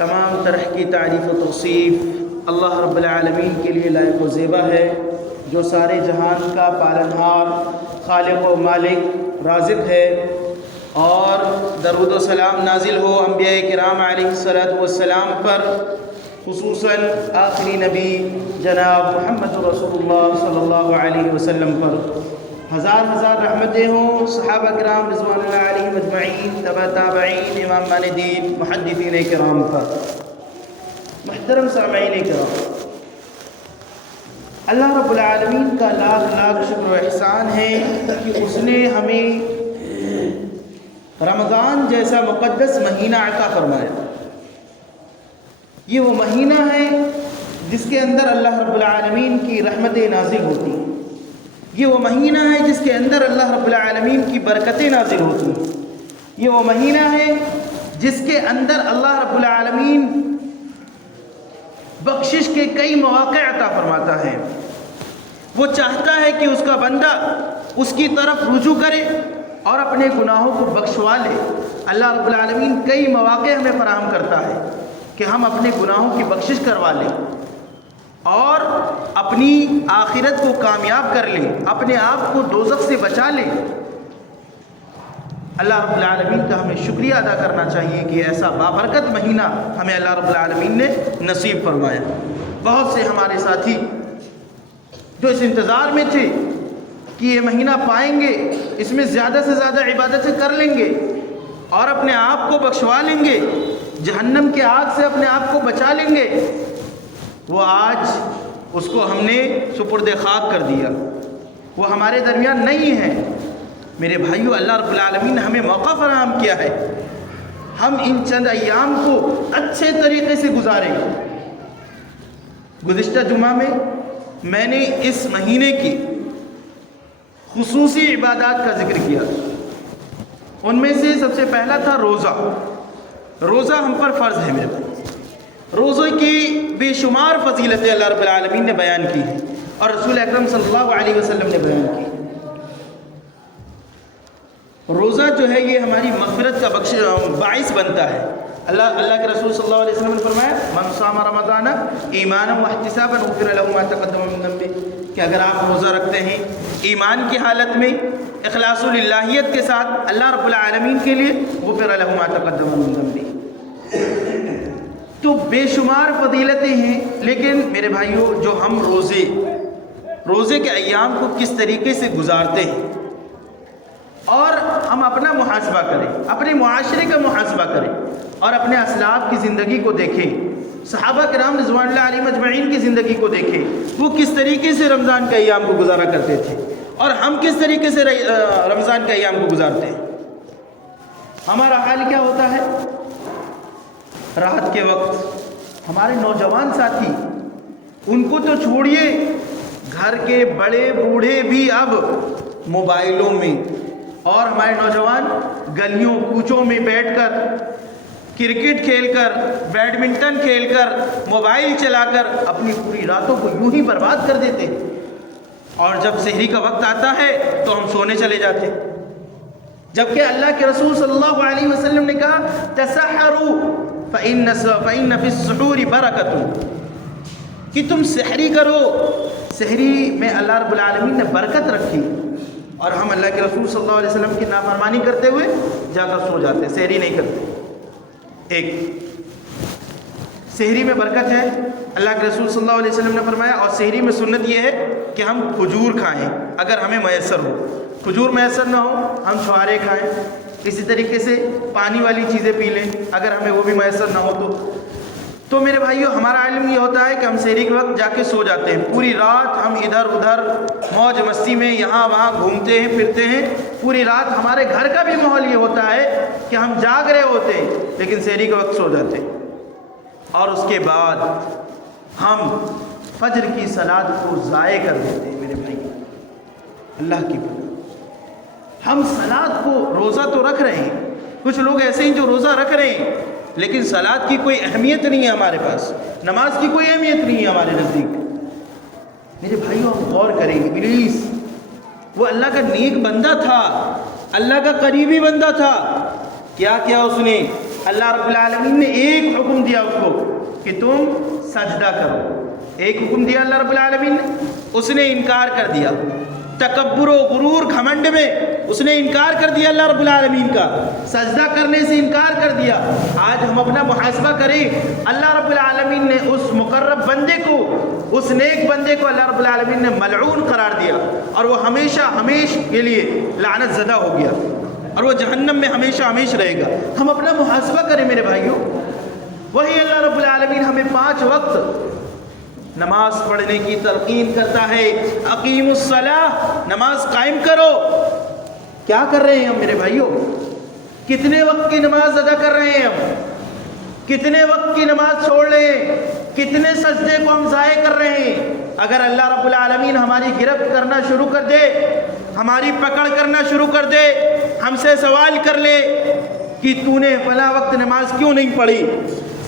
تمام طرح کی تعریف و توصیف اللہ رب العالمین کے لیے لائق و زیبا ہے، جو سارے جہان کا پالنہار، خالق و مالک، رازق ہے۔ اور درود و سلام نازل ہو انبیاء کرام علیہ الصلاۃ والسلام پر، خصوصاً آخری نبی جناب محمد رسول اللہ صلی اللہ علیہ وسلم پر۔ ہزار ہزار رحمتیں ہوں صحابہ کرام رضوان اللہ علیہم اجمعین، تبع تابعین، امام دین، محدثین کرام پر۔ محترم سامعین کرام، اللہ رب العالمین کا لاکھ لاکھ شکر و احسان ہے کہ اس نے ہمیں رمضان جیسا مقدس مہینہ عطا فرمایا۔ یہ وہ مہینہ ہے جس کے اندر اللہ رب العالمین کی رحمتیں نازل ہوتی ہیں، یہ وہ مہینہ ہے جس کے اندر اللہ رب العالمین کی برکتیں نازل ہوتی ہیں، یہ وہ مہینہ ہے جس کے اندر اللہ رب العالمین بخشش کے کئی مواقع عطا فرماتا ہے۔ وہ چاہتا ہے کہ اس کا بندہ اس کی طرف رجوع کرے اور اپنے گناہوں کو بخشوا لے۔ اللہ رب العالمین کئی مواقع ہمیں فراہم کرتا ہے کہ ہم اپنے گناہوں کی بخشش کروا لیں اور اپنی آخرت کو کامیاب کر لیں، اپنے آپ کو دوزخ سے بچا لیں۔ اللہ رب العالمین کا ہمیں شکریہ ادا کرنا چاہیے کہ ایسا بابرکت مہینہ ہمیں اللہ رب العالمین نے نصیب فرمایا۔ بہت سے ہمارے ساتھی جو اس انتظار میں تھے کہ یہ مہینہ پائیں گے، اس میں زیادہ سے زیادہ عبادتیں کر لیں گے اور اپنے آپ کو بخشوا لیں گے، جہنم کے آگ سے اپنے آپ کو بچا لیں گے، وہ آج اس کو ہم نے سپرد خاک کر دیا، وہ ہمارے درمیان نہیں ہے۔ میرے بھائیو، اللہ رب العالمین نے ہمیں موقع فراہم کیا ہے، ہم ان چند ایام کو اچھے طریقے سے گزاریں۔ گزشتہ جمعہ میں نے اس مہینے کی خصوصی عبادات کا ذکر کیا، ان میں سے سب سے پہلا تھا روزہ۔ روزہ ہم پر فرض ہے میرے بھائی۔ روزے کی بے شمار فضیلتیں اللہ رب العالمین نے بیان کی ہیں اور رسول اکرم صلی اللہ علیہ وسلم نے بیان کی۔ روزہ جو ہے یہ ہماری مغفرت کا باعث بنتا ہے۔ اللہ کے رسول صلی اللہ علیہ وسلم نے فرمایا، من صام رمضان ایمانا واحتسابا غفر له ما تقدم من ذنبه، کہ اگر آپ روزہ رکھتے ہیں ایمان کی حالت میں، اخلاص الالہیت کے ساتھ اللہ رب العالمین کے لیے، غفر له ما تقدم من ذنبه، تو بے شمار فضیلتیں ہیں۔ لیکن میرے بھائیوں، جو ہم روزے کے ایام کو کس طریقے سے گزارتے ہیں اور ہم اپنا محاسبہ کریں، اپنے معاشرے کا محاسبہ کریں اور اپنے اسلاف کی زندگی کو دیکھیں، صحابہ کرام رضوان اللہ علیہم اجمعین کی زندگی کو دیکھیں، وہ کس طریقے سے رمضان کے ایام کو گزارا کرتے تھے اور ہم کس طریقے سے رمضان کے ایام کو گزارتے ہیں۔ ہمارا حال کیا ہوتا ہے؟ رات کے وقت ہمارے نوجوان ساتھی، ان کو تو چھوڑیے، گھر کے بڑے بوڑھے بھی اب موبائلوں میں، اور ہمارے نوجوان گلیوں کوچوں میں بیٹھ کر کرکٹ کھیل کر، بیڈمنٹن کھیل کر، موبائل چلا کر اپنی پوری راتوں کو یوں ہی برباد کر دیتے ہیں، اور جب سحری کا وقت آتا ہے تو ہم سونے چلے جاتے ہیں۔ جبکہ اللہ کے رسول صلی اللہ علیہ وسلم نے کہا، تسحروا فإن في السحور برکۃ، کہ تم سحری کرو، سحری میں اللہ رب العالمین نے برکت رکھی، اور ہم اللہ کے رسول صلی اللہ علیہ وسلم کی نافرمانی کرتے ہوئے جا کر سو جاتے، سحری نہیں کرتے۔ ایک سحری میں برکت ہے، اللہ کے رسول صلی اللہ علیہ وسلم نے فرمایا، اور سحری میں سنت یہ ہے کہ ہم کھجور کھائیں اگر ہمیں میسر ہو، کھجور میسر نہ ہو ہم چھوارے کھائیں، اسی طریقے سے پانی والی چیزیں پی لیں اگر ہمیں وہ بھی میسر نہ ہو تو میرے بھائیو، ہمارا علم یہ ہوتا ہے کہ ہم سحری کے وقت جا کے سو جاتے ہیں، پوری رات ہم ادھر ادھر موج مستی میں یہاں وہاں گھومتے ہیں پھرتے ہیں، پوری رات ہمارے گھر کا بھی ماحول یہ ہوتا ہے کہ ہم جاگ رہے ہوتے ہیں لیکن سحری کے وقت سو جاتے ہیں، اور اس کے بعد ہم فجر کی صلاۃ کو ضائع کر دیتے ہیں۔ میرے بھائی، اللہ کی بات، ہم صلاۃ کو، روزہ تو رکھ رہے ہیں، کچھ لوگ ایسے ہیں جو روزہ رکھ رہے ہیں لیکن صلاۃ کی کوئی اہمیت نہیں ہے ہمارے پاس، نماز کی کوئی اہمیت نہیں ہے ہمارے نزدیک۔ میرے بھائیوں، ہم غور کریں، ابلیس وہ اللہ کا نیک بندہ تھا، اللہ کا قریبی بندہ تھا، کیا کیا اس نے؟ اللہ رب العالمین نے ایک حکم دیا اس کو کہ تم سجدہ کرو. ایک حکم دیا اللہ رب العالمین نے, اس نے انکار کر دیا. تکبر و غرور گھمنڈ میں اس نے انکار کر دیا اللہ رب العالمین کا, سجدہ کرنے سے انکار کر دیا. آج ہم اپنا محاسبہ کریں, اللہ رب العالمین نے اس مقرب بندے کو, اس نیک بندے کو اللہ رب العالمین نے ملعون قرار دیا, اور وہ ہمیشہ کے لیے لعنت زدہ ہو گیا, اور وہ جہنم میں ہمیشہ رہے گا. ہم اپنا محاسبہ کریں میرے بھائیوں. وہی اللہ رب العالمین ہمیں 5 وقت نماز پڑھنے کی تلقین کرتا ہے. اقیم الصلاۃ, نماز قائم کرو. کیا کر رہے ہیں ہم میرے بھائیوں؟ کتنے وقت کی نماز ادا کر رہے ہیں ہم؟ کتنے وقت کی نماز چھوڑ رہے ہیں؟ کتنے سجدے کو ہم ضائع کر رہے ہیں؟ اگر اللہ رب العالمین ہماری گرفت کرنا شروع کر دے, ہماری پکڑ کرنا شروع کر دے, ہم سے سوال کر لے کہ تو نے فلاں وقت نماز کیوں نہیں پڑھی,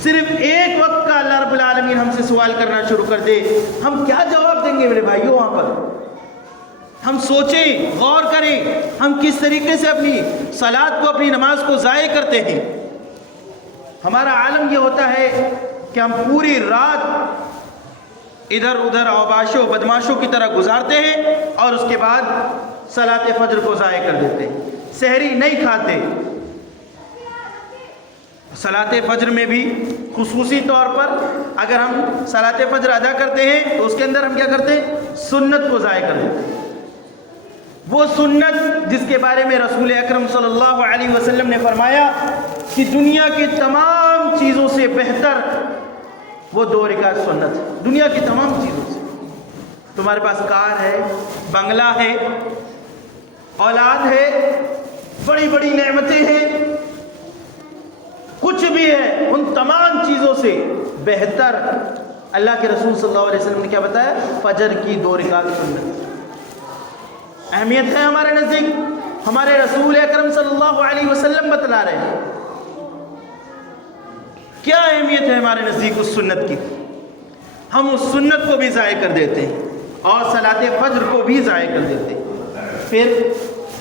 صرف ایک وقت کا اللہ رب العالمین ہم سے سوال کرنا شروع کر دے, ہم کیا جواب دیں گے میرے بھائیوں؟ وہاں پر ہم سوچیں, غور کریں, ہم کس طریقے سے اپنی صلات کو, اپنی نماز کو ضائع کرتے ہیں. ہمارا عالم یہ ہوتا ہے کہ ہم پوری رات ادھر ادھر اوباشوں بدماشوں کی طرح گزارتے ہیں, اور اس کے بعد صلاۃ فجر کو ضائع کر دیتے ہیں. سحری نہیں کھاتے. صلاۃ فجر میں بھی خصوصی طور پر اگر ہم صلاۃ فجر ادا کرتے ہیں تو اس کے اندر ہم کیا کرتے ہیں؟ سنت کو ضائع کر دیتے ہیں. وہ سنت جس کے بارے میں رسول اکرم صلی اللہ علیہ وسلم نے فرمایا کہ دنیا کی تمام چیزوں سے بہتر وہ 2 رکعت سنت ہے. دنیا کی تمام چیزوں سے. تمہارے پاس کار ہے, بنگلہ ہے, اولاد ہے, بڑی بڑی نعمتیں ہیں, کچھ بھی ہے, ان تمام چیزوں سے بہتر اللہ کے رسول صلی اللہ علیہ وسلم نے کیا بتایا؟ فجر کی 2 رکعت سنت. اہمیت ہے ہمارے نزدیک, ہمارے رسول اکرم صلی اللہ علیہ وسلم بتلا رہے ہیں. کیا اہمیت ہے ہمارے نزدیک اس سنت کی؟ ہم اس سنت کو بھی ضائع کر دیتے ہیں, اور صلاۃ فجر کو بھی ضائع کر دیتے ہیں. پھر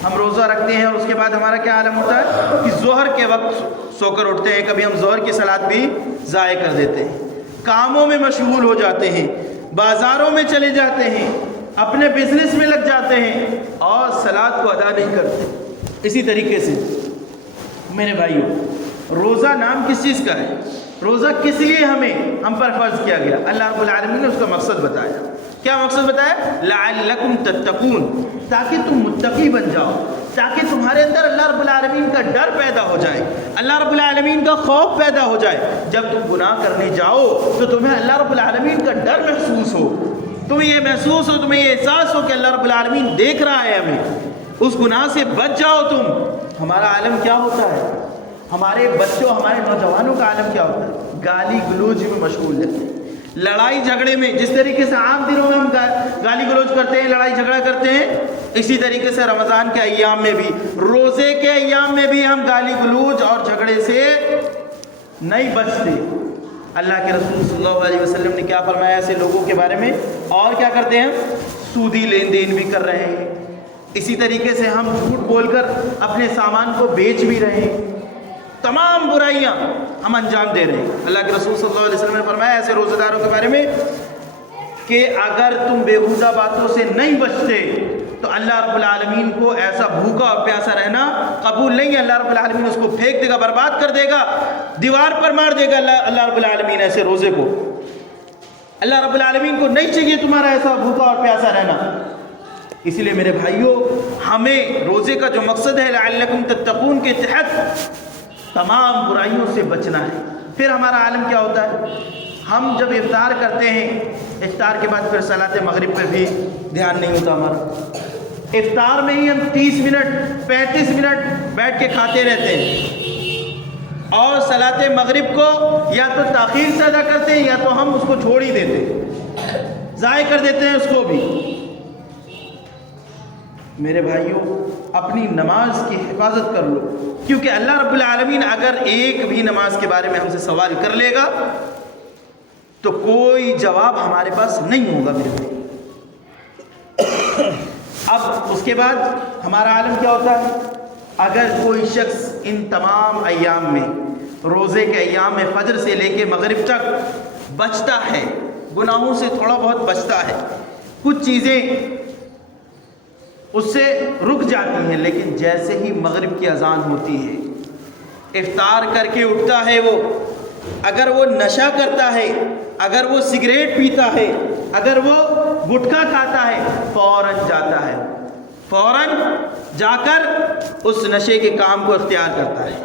ہم روزہ رکھتے ہیں, اور اس کے بعد ہمارا کیا عالم ہوتا ہے کہ ظہر کے وقت سو کر اٹھتے ہیں. کبھی ہم ظہر کی صلاۃ بھی ضائع کر دیتے ہیں, کاموں میں مشغول ہو جاتے ہیں, بازاروں میں چلے جاتے ہیں, اپنے بزنس میں لگ جاتے ہیں, اور صلاۃ کو ادا نہیں کرتے. اسی طریقے سے میرے بھائیوں, روزہ نام کس چیز کا ہے؟ روزہ کس لیے ہم پر فرض کیا گیا؟ اللہ رب العالمین نے اس کا مقصد بتایا. کیا مقصد بتایا؟ لعلکم تتقون, تاکہ تم متقی بن جاؤ, تاکہ تمہارے اندر اللہ رب العالمین کا ڈر پیدا ہو جائے, اللہ رب العالمین کا خوف پیدا ہو جائے. جب تم گناہ کرنے جاؤ تو تمہیں اللہ رب العالمین کا ڈر محسوس ہو, تمہیں یہ محسوس ہو, تمہیں یہ احساس ہو کہ اللہ رب العالمین دیکھ رہا ہے ہمیں. اس گناہ سے بچ جاؤ تم. ہمارا عالم کیا ہوتا ہے؟ ہمارے بچوں, ہمارے نوجوانوں کا عالم کیا ہوتا ہے؟ گالی گلوچ میں مشغول رہتے ہیں, لڑائی جھگڑے میں. جس طریقے سے عام دنوں میں ہم گالی گلوچ کرتے ہیں, لڑائی جھگڑا کرتے ہیں, اسی طریقے سے رمضان کے ایام میں بھی, روزے کے ایام میں بھی ہم گالی گلوچ اور جھگڑے سے نہیں بچتے. اللہ کے رسول صلی اللہ علیہ وسلم نے کیا فرمایا ایسے لوگوں کے بارے میں؟ اور کیا کرتے ہیں؟ سودی لین دین بھی کر رہے ہیں, اسی طریقے سے ہم جھوٹ بول کر اپنے سامان کو بیچ بھی رہے ہیں. تمام برائیاں ہم انجام دے رہے ہیں. اللہ کے رسول صلی اللہ علیہ وسلم نے فرمایا ایسے روزہ داروں کے بارے میں کہ اگر تم بیہودہ باتوں سے نہیں بچتے تو اللہ رب العالمین کو ایسا بھوکا اور پیاسا رہنا قبول نہیں ہے. اللہ رب العالمین اس کو پھینک دے گا, برباد کر دے گا, دیوار پر مار دے گا اللہ رب العالمین ایسے روزے کو. اللہ رب العالمین کو نہیں چاہیے تمہارا ایسا بھوکا اور پیاسا رہنا. اس لیے میرے بھائیوں, ہمیں روزے کا جو مقصد ہے لعلکم تتقون کے تحت تمام برائیوں سے بچنا ہے. پھر ہمارا عالم کیا ہوتا ہے؟ ہم جب افطار کرتے ہیں, افطار کے بعد پھر صلاۃ مغرب پہ بھی دھیان نہیں ہوتا ہمارا. افطار میں ہی ہم 30 منٹ 35 منٹ بیٹھ کے کھاتے رہتے ہیں, اور صلاۃ مغرب کو یا تو تاخیر سے ادا کرتے ہیں یا تو ہم اس کو چھوڑ ہی دیتے ہیں, ضائع کر دیتے ہیں اس کو بھی. میرے بھائیوں, اپنی نماز کی حفاظت کر لو, کیونکہ اللہ رب العالمین اگر ایک بھی نماز کے بارے میں ہم سے سوال کر لے گا تو کوئی جواب ہمارے پاس نہیں ہوگا میرے بھائی. اب اس کے بعد ہمارا عالم کیا ہوتا ہے؟ اگر کوئی شخص ان تمام ایام میں روزے کے ایام میں فجر سے لے کے مغرب تک بچتا ہے، گناہوں سے تھوڑا بہت بچتا ہے، کچھ چیزیں اس سے رک جاتی ہیں، لیکن جیسے ہی مغرب کی اذان ہوتی ہے افطار کر کے اٹھتا ہے وہ، اگر وہ نشہ کرتا ہے، اگر وہ سگریٹ پیتا ہے، اگر وہ گٹکا کھاتا ہے، فوراً جاتا ہے، فوراً جا کر اس نشے کے کام کو اختیار کرتا ہے۔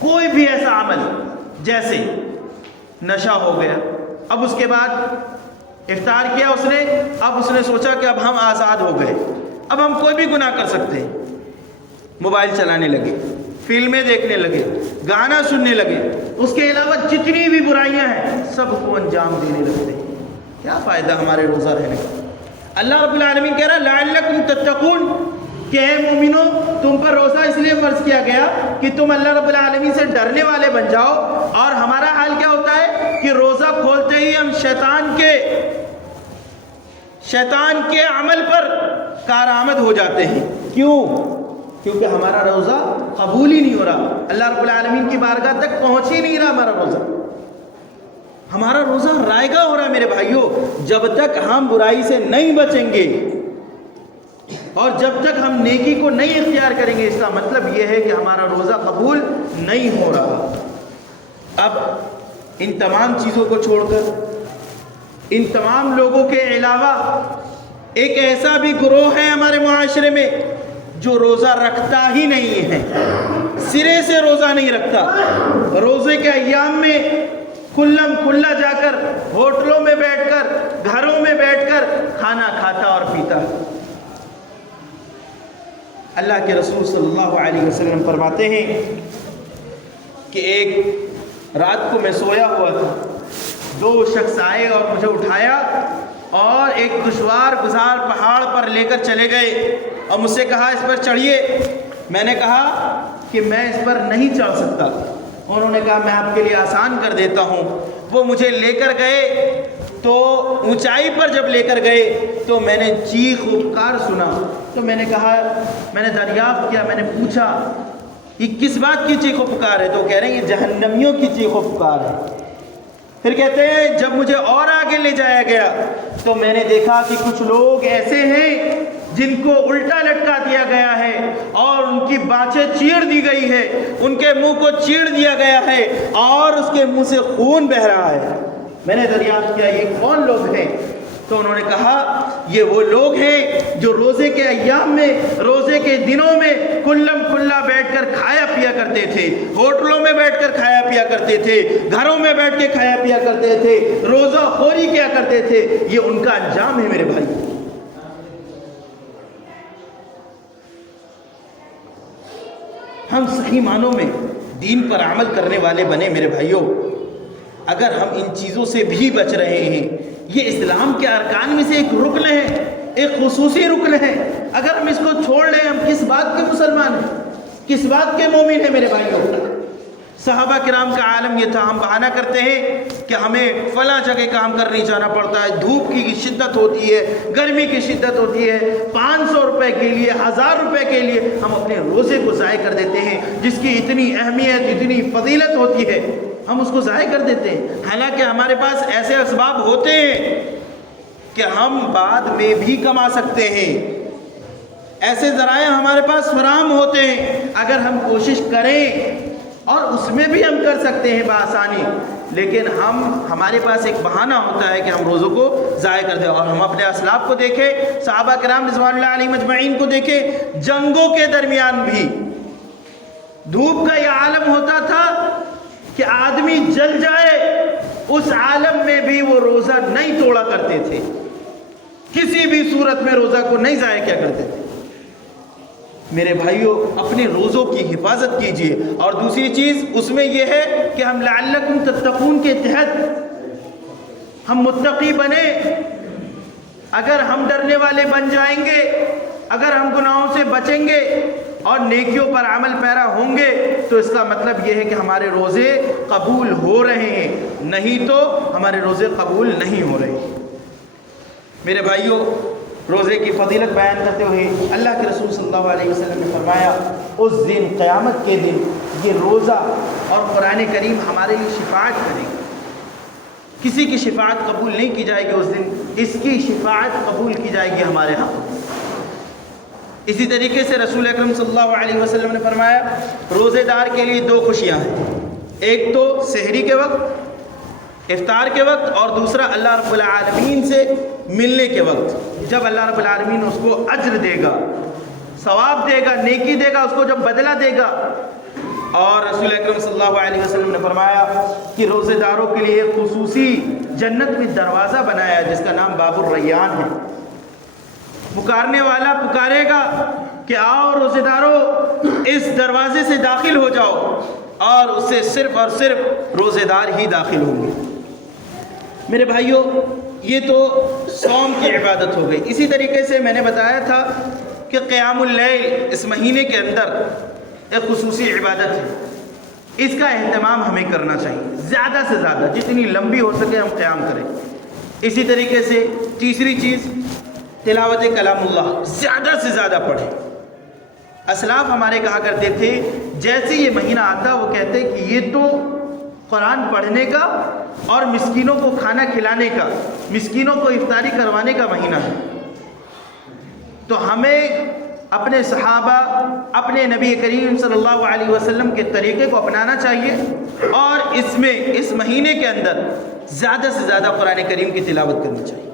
کوئی بھی ایسا عمل جیسے نشہ ہو گیا، اب اس کے بعد افطار کیا اس نے، اب اس نے سوچا کہ اب ہم آزاد ہو گئے، اب ہم کوئی بھی گناہ کر سکتے ہیں، موبائل چلانے لگے، فلمیں دیکھنے لگے، گانا سننے لگے، اس کے علاوہ جتنی بھی برائیاں ہیں سب کو انجام دینے لگتے ہیں۔ کیا فائدہ ہمارے روزہ رہنے کا؟ اللہ رب العالمین کہہ رہا لعلکم تتقون کہ اے مومنو تم پر روزہ اس لیے فرض کیا گیا کہ تم اللہ رب العالمین سے ڈرنے والے بن جاؤ۔ اور ہمارا حال کیا ہوتا ہے کہ روزہ کھولتے ہی ہم شیطان کے عمل پر کارآمد ہو جاتے ہیں۔ کیوں؟ کیونکہ ہمارا روزہ قبول ہی نہیں ہو رہا، اللہ رب العالمین کی بارگاہ تک پہنچ ہی نہیں رہا ہمارا روزہ رائگاں ہو رہا ہے میرے بھائیوں۔ جب تک ہم برائی سے نہیں بچیں گے اور جب تک ہم نیکی کو نہیں اختیار کریں گے، اس کا مطلب یہ ہے کہ ہمارا روزہ قبول نہیں ہو رہا۔ اب ان تمام چیزوں کو چھوڑ کر ان تمام لوگوں کے علاوہ ایک ایسا بھی گروہ ہے ہمارے معاشرے میں جو روزہ رکھتا ہی نہیں ہے، سرے سے روزہ نہیں رکھتا، روزے کے ایام میں کھلم کھلا جا کر ہوٹلوں میں بیٹھ کر، گھروں میں بیٹھ کر کھانا کھاتا اور پیتا۔ اللہ کے رسول صلی اللہ علیہ وسلم فرماتے ہیں کہ ایک رات کو میں سویا ہوا تھا، دو شخص آئے اور مجھے اٹھایا اور ایک دشوار گزار پہاڑ پر لے کر چلے گئے اور مجھ سے کہا اس پر چڑھیے۔ میں نے کہا کہ میں اس پر نہیں چڑھ سکتا۔ انہوں نے کہا میں آپ کے لیے آسان کر دیتا ہوں۔ وہ مجھے لے کر گئے تو اونچائی پر جب لے کر گئے تو میں نے چیخ و پکار سنا، تو میں نے کہا، میں نے دریافت کیا، میں نے پوچھا یہ کس بات کی چیخ و پکار ہے؟ تو کہہ رہے ہیں یہ جہنمیوں کی چیخ و پکار ہے۔ پھر کہتے ہیں جب مجھے اور آگے لے جایا گیا تو میں نے دیکھا کہ کچھ لوگ ایسے ہیں جن کو الٹا لٹکا دیا گیا ہے اور ان کی بانچیں چیڑ دی گئی ہے، ان کے منہ کو چیڑ دیا گیا ہے اور اس کے منہ سے خون بہہ رہا ہے۔ میں نے دریافت کیا یہ کون لوگ ہیں؟ تو انہوں نے کہا یہ وہ لوگ ہیں جو روزے کے ایام میں، روزے کے دنوں میں کلم کھلا بیٹھ کر کھایا پیا کرتے تھے، ہوٹلوں میں بیٹھ کر کھایا پیا کرتے تھے، گھروں میں بیٹھ کے کھایا پیا کرتے تھے، روزہ خوری کیا کرتے تھے۔ یہ ان کا انجام ہے میرے بھائی۔ ہم صحیح معنوں میں دین پر عمل کرنے والے بنے میرے بھائیوں۔ اگر ہم ان چیزوں سے بھی بچ رہے ہیں، یہ اسلام کے ارکان میں سے ایک رکن ہے، ایک خصوصی رکن ہے، اگر ہم اس کو چھوڑ لیں ہم کس بات کے مسلمان ہیں، کس بات کے مومن ہیں میرے بھائیوں؟ صحابہ کرام کا عالم یہ تھا، ہم بہانہ کرتے ہیں کہ ہمیں فلاں جگہ کام کرنے جانا پڑتا ہے، دھوپ کی شدت ہوتی ہے، گرمی کی شدت ہوتی ہے، 500 روپے کے لیے، 1000 روپے کے لیے ہم اپنے روزے کو ضائع کر دیتے ہیں، جس کی اتنی اہمیت، اتنی فضیلت ہوتی ہے، ہم اس کو ضائع کر دیتے ہیں۔ حالانکہ ہمارے پاس ایسے اسباب ہوتے ہیں کہ ہم بعد میں بھی کما سکتے ہیں، ایسے ذرائع ہمارے پاس فراہم ہوتے ہیں، اگر ہم کوشش کریں اور اس میں بھی ہم کر سکتے ہیں بآسانی، لیکن ہمارے پاس ایک بہانہ ہوتا ہے کہ ہم روزوں کو ضائع کر دیں۔ اور ہم اپنے اسلاف کو دیکھیں، صحابہ کرام رضوان اللہ علیہم اجمعین کو دیکھیں، جنگوں کے درمیان بھی دھوپ کا یہ عالم ہوتا تھا کہ آدمی جل جائے، اس عالم میں بھی وہ روزہ نہیں توڑا کرتے تھے، کسی بھی صورت میں روزہ کو نہیں ضائع کیا کرتے تھے۔ میرے بھائیوں اپنے روزوں کی حفاظت کیجیے۔ اور دوسری چیز اس میں یہ ہے کہ ہم لعلکم تتقون کے تحت ہم متقی بنے۔ اگر ہم ڈرنے والے بن جائیں گے، اگر ہم گناہوں سے بچیں گے اور نیکیوں پر عمل پیرا ہوں گے تو اس کا مطلب یہ ہے کہ ہمارے روزے قبول ہو رہے ہیں، نہیں تو ہمارے روزے قبول نہیں ہو رہے۔ میرے بھائیوں روزے کی فضیلت بیان کرتے ہوئے اللہ کے رسول صلی اللہ علیہ وسلم نے فرمایا اس دن، قیامت کے دن یہ روزہ اور قرآن کریم ہمارے لیے شفاعت کرے گا. کسی کی شفاعت قبول نہیں کی جائے گی اس دن، اس کی شفاعت قبول کی جائے گی ہمارے حق میں. اسی طریقے سے رسول اکرم صلی اللہ علیہ وسلم نے فرمایا روزے دار کے لیے 2 خوشیاں ہیں، ایک تو سحری کے وقت، افطار کے وقت، اور دوسرا اللہ رب العالمین سے ملنے کے وقت، جب اللہ رب العالمین اس کو اجر دے گا، ثواب دے گا، نیکی دے گا، اس کو جب بدلہ دے گا. اور رسول اکرم صلی اللہ علیہ وسلم نے فرمایا کہ روزے داروں کے لیے ایک خصوصی جنت میں دروازہ بنایا ہے جس کا نام باب الریان ہے. پکارنے والا پکارے گا کہ آؤ روزے داروں اس دروازے سے داخل ہو جاؤ، اور اس سے صرف اور صرف روزے دار ہی داخل ہوں گے. میرے بھائیوں، یہ تو صوم کی عبادت ہو گئی. اسی طریقے سے میں نے بتایا تھا کہ قیام اللیل اس مہینے کے اندر ایک خصوصی عبادت ہے، اس کا اہتمام ہمیں کرنا چاہیے، زیادہ سے زیادہ جتنی لمبی ہو سکے ہم قیام کریں. اسی طریقے سے تیسری چیز تلاوت کلام اللہ زیادہ سے زیادہ پڑھیں. اسلاف ہمارے کہا کرتے تھے جیسے یہ مہینہ آتا وہ کہتے کہ یہ تو قرآن پڑھنے کا اور مسکینوں کو کھانا کھلانے کا، مسکینوں کو افطاری کروانے کا مہینہ ہے. تو ہمیں اپنے صحابہ، اپنے نبی کریم صلی اللہ علیہ وسلم کے طریقے کو اپنانا چاہیے، اور اس مہینے کے اندر زیادہ سے زیادہ قرآن کریم کی تلاوت کرنی چاہیے.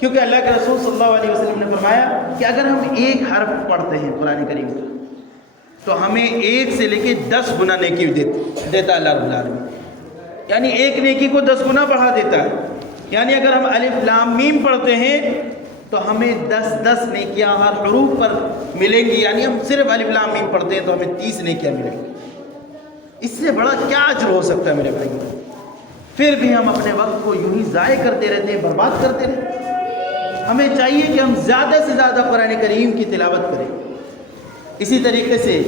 کیونکہ اللہ کے رسول صلی اللہ علیہ وسلم نے فرمایا کہ اگر ہم ایک حرف پڑھتے ہیں قرآن کریم کا تو ہمیں 1 سے لے کے 10 گنا نیکی دیتا اللہ رب العالمین. یعنی ایک نیکی کو 10 گنا بڑھا دیتا ہے. یعنی اگر ہم الف لام میم پڑھتے ہیں تو ہمیں 10 نیکیاں ہر حروف پر ملیں گی. یعنی ہم صرف الف لام میم پڑھتے ہیں تو ہمیں 30 نیکیاں ملیں گی. اس سے بڑا کیا اجر ہو سکتا ہے میرے بھائی؟ پھر بھی ہم اپنے وقت کو یوں ہی ضائع کرتے رہتے ہیں، برباد کرتے رہتے ہیں. ہمیں چاہیے کہ ہم زیادہ سے زیادہ قرآن کریم کی تلاوت کریں. اسی طریقے سے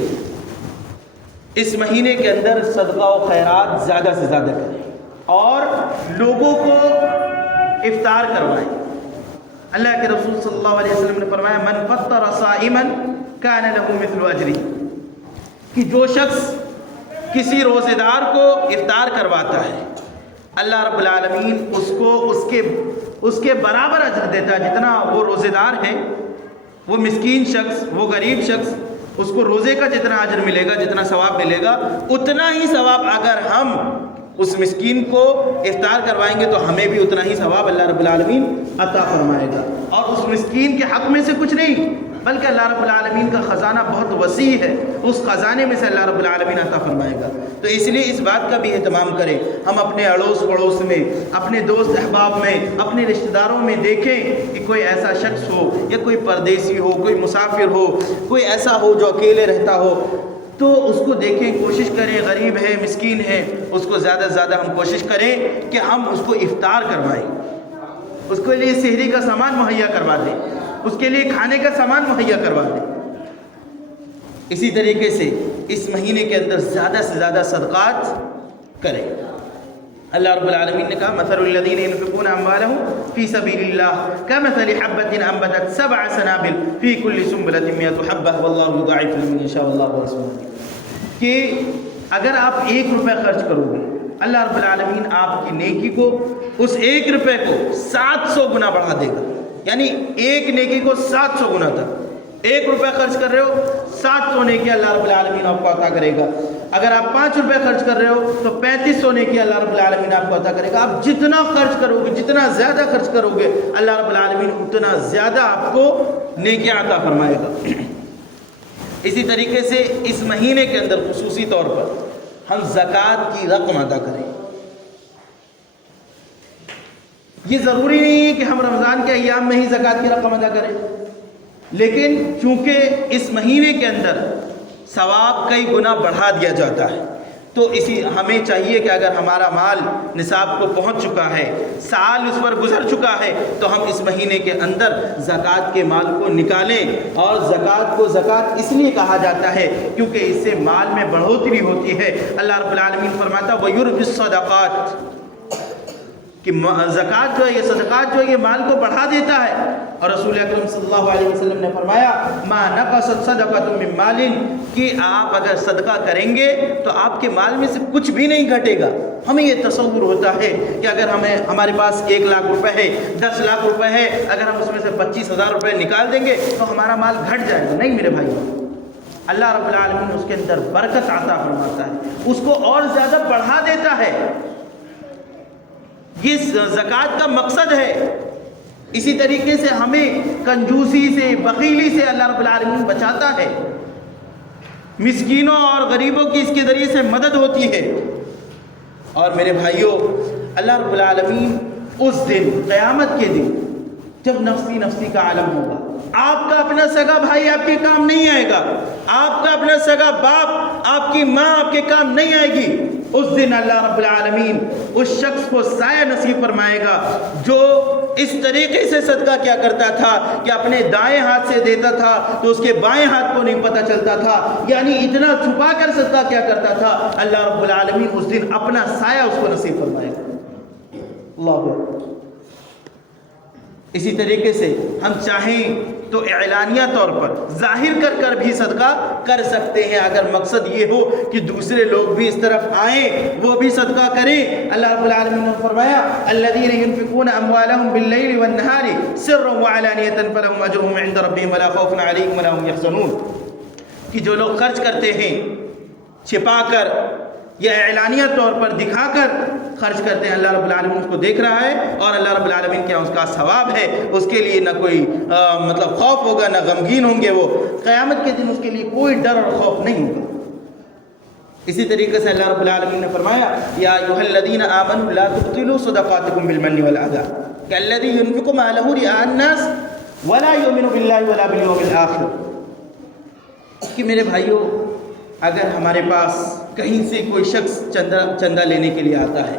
اس مہینے کے اندر صدقہ و خیرات زیادہ سے زیادہ کریں اور لوگوں کو افطار کروائیں. اللہ کے رسول صلی اللہ علیہ وسلم نے فرمایا من فطر صائما کان له مثل اجره، کہ جو شخص کسی روزے دار کو افطار کرواتا ہے اللہ رب العالمین اس کو اس کے برابر اجر دیتا ہے جتنا وہ روزے دار ہے. وہ مسکین شخص، وہ غریب شخص، اس کو روزے کا جتنا اجر ملے گا، جتنا ثواب ملے گا، اتنا ہی ثواب اگر ہم اس مسکین کو افطار کروائیں گے تو ہمیں بھی اتنا ہی ثواب اللہ رب العالمین عطا فرمائے گا. اور اس مسکین کے حق میں سے کچھ نہیں بلکہ اللہ رب العالمین کا خزانہ بہت وسیع ہے، اس خزانے میں سے اللہ رب العالمین عطا فرمائے گا. تو اس لیے اس بات کا بھی اہتمام کریں. ہم اپنے اڑوس پڑوس میں، اپنے دوست احباب میں، اپنے رشتہ داروں میں دیکھیں کہ کوئی ایسا شخص ہو یا کوئی پردیسی ہو، کوئی مسافر ہو، کوئی ایسا ہو جو اکیلے رہتا ہو، تو اس کو دیکھیں، کوشش کریں، غریب ہے، مسکین ہے، اس کو زیادہ سے زیادہ ہم کوشش کریں کہ ہم اس کو افطار کروائیں، اس کے لیے سحری کا سامان مہیا کروا دیں، اس کے لیے کھانے کا سامان مہیا کروا دیں. اسی طریقے سے اس مہینے کے اندر زیادہ سے زیادہ صدقات کریں. اللہ رب العالمین نے کہا مثل الذین ينفقون اموالهم فی سبیل اللہ کمثل حبۃ انبتت 7 سنابل فی کل سنبلۃ 100 حبۃ واللہ یضاعف لمن یشاء واللہ ذو الفضل العظیم. کہ اگر آپ 1 روپے خرچ کرو گے اللہ رب العالمین آپ کی نیکی کو، اس 1 روپے کو 700 گنا بڑھا دے گا. یعنی ایک نیکی کو 700 گنا تک. 1 روپے خرچ کر رہے ہو 700 نیکی اللہ رب العالمین آپ کو عطا کرے گا. اگر آپ 5 روپے خرچ کر رہے ہو تو 3500 نیکی اللہ رب العالمین آپ کو عطا کرے گا. آپ جتنا خرچ کرو گے، جتنا زیادہ خرچ کرو گے، اللہ رب العالمین اتنا زیادہ آپ کو نیکیاں عطا فرمائے گا. اسی طریقے سے اس مہینے کے اندر خصوصی طور پر ہم زکوٰۃ کی رقم ادا کریں. یہ ضروری نہیں ہے کہ ہم رمضان کے ایام میں ہی زکوٰۃ کی رقم ادا کریں، لیکن چونکہ اس مہینے کے اندر ثواب کئی گنا بڑھا دیا جاتا ہے، تو ہمیں چاہیے کہ اگر ہمارا مال نصاب کو پہنچ چکا ہے، سال اس پر گزر چکا ہے، تو ہم اس مہینے کے اندر زکوٰۃ کے مال کو نکالیں. اور زکوٰۃ کو زکوٰۃ اس لیے کہا جاتا ہے کیونکہ اس سے مال میں بڑھوتری ہوتی ہے. اللہ رب العالمین فرماتا وَيُرْبِ الصَّدَقَاتِ، کہ زکوٰۃ جو ہے، یہ صدقات جو ہے، یہ مال کو بڑھا دیتا ہے. اور رسول اکرم صلی اللہ علیہ وسلم نے فرمایا ما نقصت صدقۃ من مال، کہ آپ اگر صدقہ کریں گے تو آپ کے مال میں سے کچھ بھی نہیں گھٹے گا. ہمیں یہ تصور ہوتا ہے کہ اگر ہمارے پاس 1 لاکھ روپے ہے، 10 لاکھ روپے ہے، اگر ہم اس میں سے 25,000 روپے نکال دیں گے تو ہمارا مال گھٹ جائے گا. نہیں میرے بھائی، اللہ رب العالمین اس کے اندر برکت عطا فرماتا ہے، اس کو اور زیادہ بڑھا دیتا ہے. یہ زکوٰۃ کا مقصد ہے. اسی طریقے سے ہمیں کنجوسی سے، بخیلی سے اللہ رب العالمین بچاتا ہے. مسکینوں اور غریبوں کی اس کے ذریعے سے مدد ہوتی ہے. اور میرے بھائیوں، اللہ رب العالمین اس دن، قیامت کے دن، جب نفسی نفسی کا عالم ہوگا، آپ کا اپنا سگا بھائی آپ کے کام نہیں آئے گا، آپ کا اپنا سگا باپ، آپ کی ماں آپ کے کام نہیں آئے گی. اس دن اللہ رب العالمین اس شخص کو سایہ نصیب فرمائے گا جو اس طریقے سے صدقہ کیا کرتا تھا کہ اپنے دائیں ہاتھ سے دیتا تھا تو اس کے بائیں ہاتھ کو نہیں پتہ چلتا تھا، یعنی اتنا چھپا کر صدقہ کیا کرتا تھا. اللہ رب العالمین اس دن اپنا سایہ اس کو نصیب فرمائے گا. اللہ اکبر. اسی طریقے سے ہم چاہیں تو اعلانیہ طور پر ظاہر کر بھی صدقہ کر سکتے ہیں، اگر مقصد یہ ہو کہ دوسرے لوگ بھی اس طرف آئیں، وہ بھی صدقہ کریں. اللہ رب العالمین نے فرمایا الذین ينفقون اموالهم باللیل والنہار سرا وعلانیۃ فلهم اجرهم عند ربهم ولا خوف علیہم ولا هم یحزنون، کہ جو لوگ خرچ کرتے ہیں چھپا کر یا اعلانیہ طور پر دکھا کر خرچ کرتے ہیں، اللہ رب العالمین اس کو دیکھ رہا ہے اور اللہ رب العالمین کیا اس کا ثواب ہے. اس کے لیے نہ کوئی خوف ہوگا، نہ غمگین ہوں گے. وہ قیامت کے دن اس کے لیے کوئی ڈر اور خوف نہیں ہوگا. اسی طریقے سے اللہ رب العالمین نے فرمایا یا ایھا الذین آمنوا لا تبطلوا صدقاتکم بالمن والأذى کالذی ينفق مالہ رئاء الناس ولا یؤمن باللہ ولا بالیوم الآخر. کہ میرے بھائیوں، اگر ہمارے پاس کہیں سے کوئی شخص چندہ لینے کے لیے آتا ہے،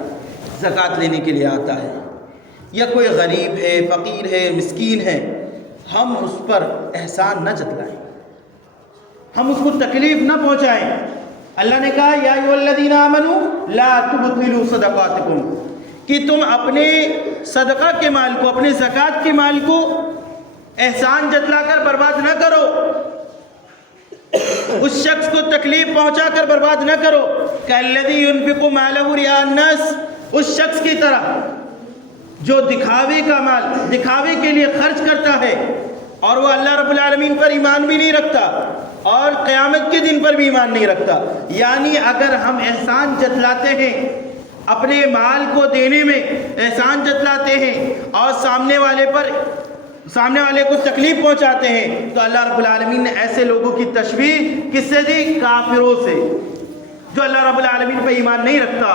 زکوٰۃ لینے کے لیے آتا ہے، یا کوئی غریب ہے، فقیر ہے، مسکین ہے، ہم اس پر احسان نہ جتلائیں، ہم اس کو تکلیف نہ پہنچائیں. اللہ نے کہا یا ایھا الذین آمنوا لا تبطلوا صدقاتکم، کہ تم اپنے صدقہ کے مال کو، اپنے زکوٰۃ کے مال کو احسان جتلا کر برباد نہ کرو، اس شخص کو تکلیف پہنچا کر برباد نہ کرو. کالذی ينفق مالہ رئاء الناس، اس شخص کی طرح جو دکھاوے کا مال دکھاوے کے لیے خرچ کرتا ہے اور وہ اللہ رب العالمین پر ایمان بھی نہیں رکھتا اور قیامت کے دن پر بھی ایمان نہیں رکھتا. یعنی اگر ہم احسان جتلاتے ہیں، اپنے مال کو دینے میں احسان جتلاتے ہیں اور سامنے والے کو تکلیف پہنچاتے ہیں، تو اللہ رب العالمین نے ایسے لوگوں کی تشبیہ کس سے دی؟ کافروں سے، جو اللہ رب العالمین پر ایمان نہیں رکھتا،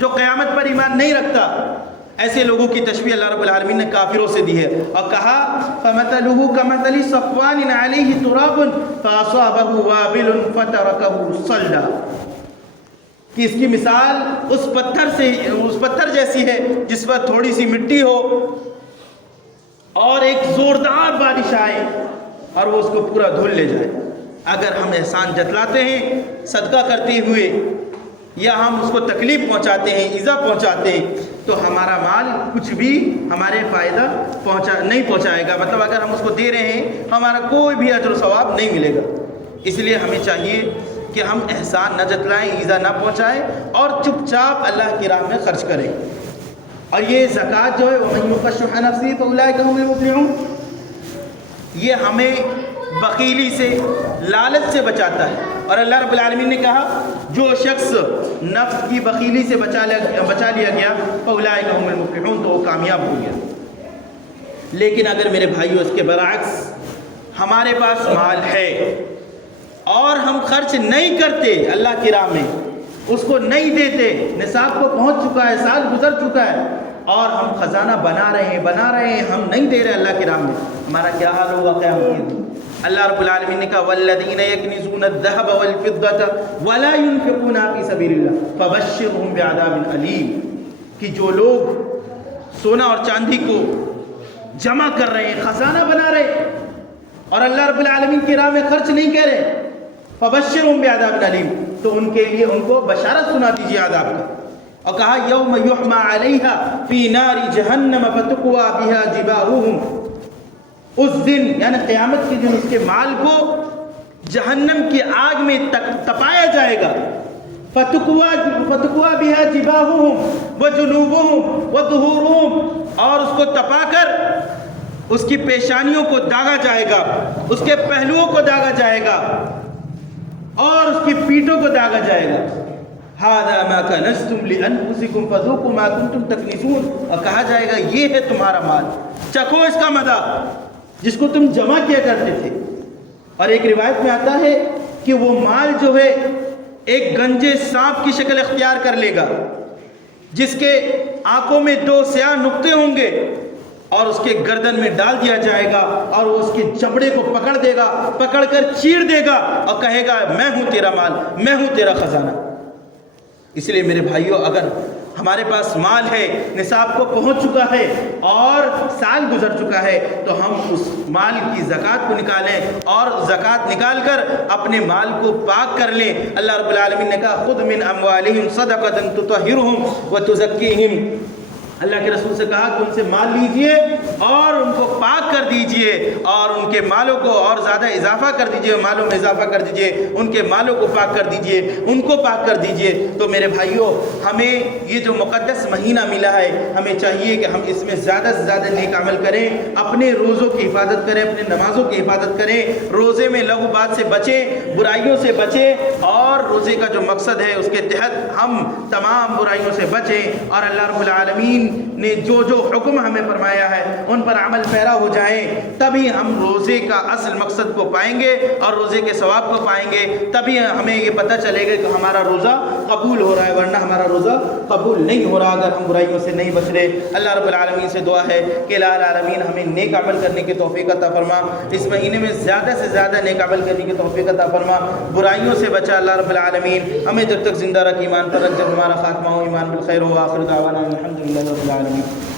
جو قیامت پر ایمان نہیں رکھتا. ایسے لوگوں کی تشبیہ اللہ رب العالمین نے کافروں سے دی ہے اور کہا فَمَثَلُهُ كَمَثَلِ صَفْوَانٍ عَلَيْهِ تُرَابٌ فَأَصَابَهُ وَابِلٌ فَتَرَكَهُ صَلْدًا، کہ اس کی مثال اس پتھر جیسی ہے جس پر تھوڑی سی مٹی ہو اور ایک زوردار بارش آئے اور وہ اس کو پورا دھل لے جائے. اگر ہم احسان جتلاتے ہیں صدقہ کرتے ہوئے یا ہم اس کو تکلیف پہنچاتے ہیں، ایذا پہنچاتے ہیں، تو ہمارا مال کچھ بھی ہمارے فائدہ نہیں پہنچائے گا. مطلب اگر ہم اس کو دے رہے ہیں ہمارا کوئی بھی اجر و ثواب نہیں ملے گا. اس لیے ہمیں چاہیے کہ ہم احسان نہ جتلائیں، ایذا نہ پہنچائیں اور چپ چاپ اللہ کی راہ میں خرچ کریں. اور یہ زکوٰۃ جو ہے وَمَن یُوقَ شُحَّ نَفْسِهِ فَأُولَٰئِکَ هُمُ الْمُفْلِحُونَ، یہ ہمیں بخیلی سے، لالچ سے بچاتا ہے. اور اللہ رب العالمین نے کہا جو شخص نفس کی بخیلی سے بچا لیا گیا فَأُولَٰئِکَ هُمُ الْمُفْلِحُونَ، تو وہ کامیاب ہو گیا. لیکن اگر میرے بھائیو اس کے برعکس ہمارے پاس مال ہے اور ہم خرچ نہیں کرتے اللہ کی راہ میں، اس کو نہیں دیتے، نصاب کو پہنچ چکا ہے، سال گزر چکا ہے اور ہم خزانہ بنا رہے ہیں، ہم نہیں دے رہے اللہ کی راہ میں، ہمارا کیا حال ہوگا قیامت کے دن؟ اللہ رب العالمین نے کہا والذین یکنزون الذهب والفضة ولا ينفقونها فی سبیل اللہ فبشرهم بعذاب علیم، کہ جو لوگ سونا اور چاندی کو جمع کر رہے ہیں، خزانہ بنا رہے ہیں اور اللہ رب العالمین کی راہ میں خرچ نہیں کر رہے، فبشرهم بعذاب علیم، تو ان کے لیے ان کو بشارت سنا دیجیے عذاب کا. اور کہا یوم یحما علیہا فی نار جہنم فتقوی بہا جباہہم، اس دن یعنی قیامت کے دن اس کے مال کو جہنم کی آگ میں تپایا جائے گا، فتقوی بہا جباہہم وجنوبہم وظہورہم، اور اس کو تپا کر اس کی پیشانیوں کو داغا جائے گا، اس کے پہلوؤں کو داغا جائے گا اور اس کی پیٹھوں کو داغا جائے گا۔ ھذا ما کنزتم لانفسکم فذوقوا ما کنتم تکنزون، اور کہا جائے گا یہ ہے تمہارا مال، چکھو اس کا مزہ جس کو تم جمع کیا کرتے تھے۔ اور ایک روایت میں آتا ہے کہ وہ مال جو ہے ایک گنجے سانپ کی شکل اختیار کر لے گا، جس کے آنکھوں میں 2 سیاہ نقطے ہوں گے، اور اس کے گردن میں ڈال دیا جائے گا، اور وہ اس کے چمڑے کو پکڑ دے گا، پکڑ کر چیر دے گا اور کہے گا میں ہوں تیرا مال، میں ہوں تیرا خزانہ۔ اس لیے میرے بھائیوں، اگر ہمارے پاس مال ہے، نصاب کو پہنچ چکا ہے اور سال گزر چکا ہے، تو ہم اس مال کی زکوٰۃ کو نکالیں اور زکوٰۃ نکال کر اپنے مال کو پاک کر لیں۔ اللہ رب العالمین نے کہا خذ من اموالہم صدقۃ تطہرہم وتزکیہم، اللہ کے رسول سے کہا کہ ان سے مال لیجئے اور ان کو پاک کر دیجئے، اور ان کے مالوں کو اور زیادہ اضافہ کر دیجئے، مالوں میں اضافہ کر دیجئے، ان کے مالوں کو پاک کر دیجئے، ان کو پاک کر دیجئے۔ تو میرے بھائیوں، ہمیں یہ جو مقدس مہینہ ملا ہے، ہمیں چاہیے کہ ہم اس میں زیادہ سے زیادہ نیک عمل کریں، اپنے روزوں کی حفاظت کریں، اپنے نمازوں کی حفاظت کریں، روزے میں لغو بات سے بچیں، برائیوں سے بچیں، اور روزے کا جو مقصد ہے اس کے تحت ہم تمام برائیوں سے بچیں، اور اللہ رب العالمین نے جو حکم ہمیں فرمایا ہے ان پر عمل پیرا ہو جائیں، تبھی ہم روزے کا اصل مقصد کو پائیں گے اور روزے کے ثواب کو پائیں گے، تبھی ہمیں یہ پتہ چلے گا کہ ہمارا روزہ قبول ہو رہا ہے، ورنہ ہمارا روزہ قبول نہیں ہو رہا اگر ہم برائیوں سے نہیں بچ رہے۔ اللہ رب العالمین سے دعا ہے کہ الہ العالمین ہمیں نیک عمل کرنے کی توفیق عطا فرما، اس مہینے میں زیادہ سے زیادہ نیک عمل کرنے کی توفیق عطا فرما، برائیوں سے بچا اللہ رب العالمین، ہمیں جب تک زندہ رکھ، ایمان پر رکھ، جب ہمارا خاتمہ ہو ایمان بالخیر ہو، آخر دعوانا الحمدللہ رب العالمین۔